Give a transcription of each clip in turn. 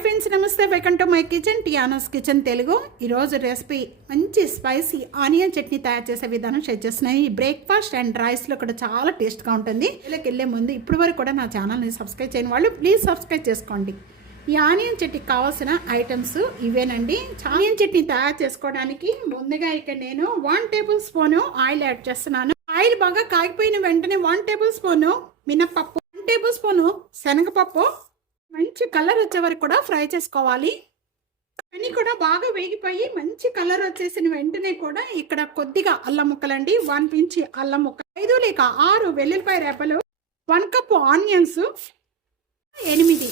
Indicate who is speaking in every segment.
Speaker 1: Hi friends నమస్తే welcome to my kitchen Tiano's kitchen Telugu ఈరోజు recipe మంచి spicy onion chutney తయారు చేసే విధానం షేర్ చేస్తున్నాయి ఈ బ్రేక్ఫాస్ట్ అండ్ రైస్లో కూడా చాలా టేస్ట్గా ఉంటుంది. వీళ్ళకి వెళ్ళే ముందు ఇప్పటి వరకు కూడా నా ఛానల్ని సబ్స్క్రైబ్ చేయని వాళ్ళు ప్లీజ్ సబ్స్క్రైబ్ చేసుకోండి. ఈ ఆనియన్ చట్నీకి కావాల్సిన ఐటమ్స్ ఇవేనండి. ఆనియన్ చట్నీ తయారు చేసుకోవడానికి ముందుగా ఇక్కడ నేను one tablespoon oil add చేస్తున్నాను. ఆయిల్ బాగా కాగిపోయిన వెంటనే వన్ టేబుల్ స్పూన్ మినప్పప్పు వన్ టేబుల్ స్పూన్ శనగపప్పు మంచి కలర్ వచ్చే వరకు కూడా ఫ్రై చేసుకోవాలి. అన్నీ కూడా బాగా వేగిపోయి మంచి కలర్ వచ్చేసిన వెంటనే కూడా ఇక్కడ కొద్దిగా అల్లం ముక్కలండి. వన్ పించి అల్లం ముక్క. ఐదు లేక ఆరు వెల్లుల్లిపాయ రేపలు వన్ కప్ ఆనియన్స్ ఎనిమిది.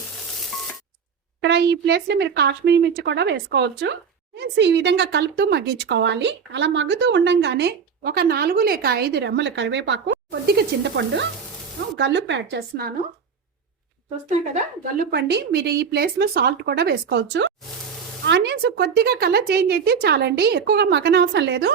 Speaker 1: ఇక్కడ ఈ ప్లేస్లో మీరు కాశ్మీరీ మిర్చి కూడా వేసుకోవచ్చు. ఆనియన్స్ ఈ విధంగా కలుపుతూ మగ్గించుకోవాలి. అలా మగ్గుతూ ఉండంగానే ఒక నాలుగు లేక ఐదు రెమ్మల కరివేపాకు కొద్దిగా చింతపండు గల్లుప్పు యాడ్ చేస్తున్నాను. చూస్తున్నాయి కదా? గల్లుపండి మీరు ఈ ప్లేస్లో సాల్ట్ కూడా వేసుకోవచ్చు. ఆనియన్స్ కొద్దిగా కలర్ చేంజ్ అయితే చాలండి. ఎక్కువగా మగనవసరం లేదు.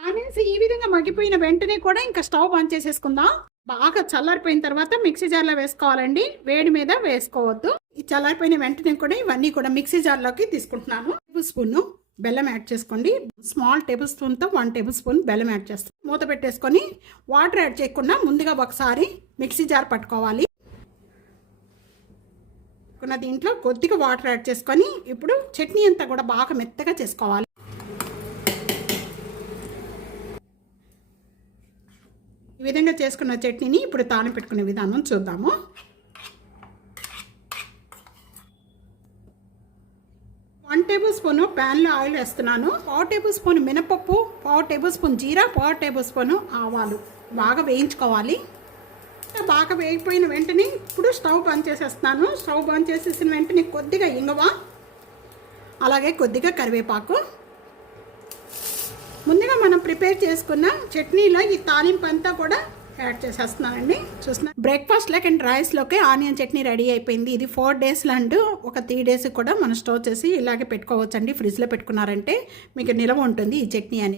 Speaker 1: ఆనియన్స్ ఈ విధంగా మగ్గిపోయిన వెంటనే కూడా ఇంకా స్టవ్ ఆన్ చేసేసుకుందాం. బాగా చల్లారిపోయిన తర్వాత మిక్సీ జార్లో వేసుకోవాలండి. వేడి మీద వేసుకోవద్దు. ఈ చల్లారిపోయిన వెంటనే కూడా ఇవన్నీ కూడా మిక్సీ జార్లోకి తీసుకుంటున్నాను. టేబుల్ స్పూన్ బెల్లం యాడ్ చేసుకోండి. స్మాల్ టేబుల్ స్పూన్తో వన్ టేబుల్ స్పూన్ బెల్లం యాడ్ చేస్తాం మూత పెట్టేసుకొని వాటర్ యాడ్ చేయకుండా ముందుగా ఒకసారి మిక్సీ జార్ పట్టుకోవాలి. ఉన్న దీంట్లో కొద్దిగా వాటర్ యాడ్ చేసుకొని ఇప్పుడు చట్నీ అంతా కూడా బాగా మెత్తగా చేసుకోవాలి. ఈ విధంగా చేసుకున్న చట్నీని ఇప్పుడు తాను పెట్టుకునే విధానం చూద్దాము. వన్ టేబుల్ స్పూన్ ప్యాన్లో ఆయిల్ వేస్తున్నాను. పావు టేబుల్ స్పూన్ మినపప్పు పావు టేబుల్ స్పూన్ జీరా పావు టేబుల్ స్పూన్ ఆవాలు. బాగా వేయించుకోవాలి. బాగా వేగిపోయిన వెంటనే ఇప్పుడు స్టవ్ బంద్ చేసేస్తున్నాను. స్టవ్ బంద్ చేసేసిన వెంటనే కొద్దిగా ఇంగవ అలాగే కొద్దిగా కరివేపాకు. ముందుగా మనం ప్రిపేర్ చేసుకున్న చట్నీలో ఈ తాలింపు అంతా కూడా యాడ్ చేసేస్తున్నానండి. చూస్తున్నా బ్రేక్ఫాస్ట్ లెక్ అండ్ రైస్లోకి ఆనియన్ చట్నీ రెడీ అయిపోయింది. ఇది ఫోర్ డేస్ లాంటి ఒక త్రీ డేస్ కూడా మనం స్టోర్ చేసి ఇలాగే పెట్టుకోవచ్చండి. ఫ్రిడ్జ్లో పెట్టుకున్నారంటే మీకు నిలవ ఉంటుంది ఈ చట్నీ అని.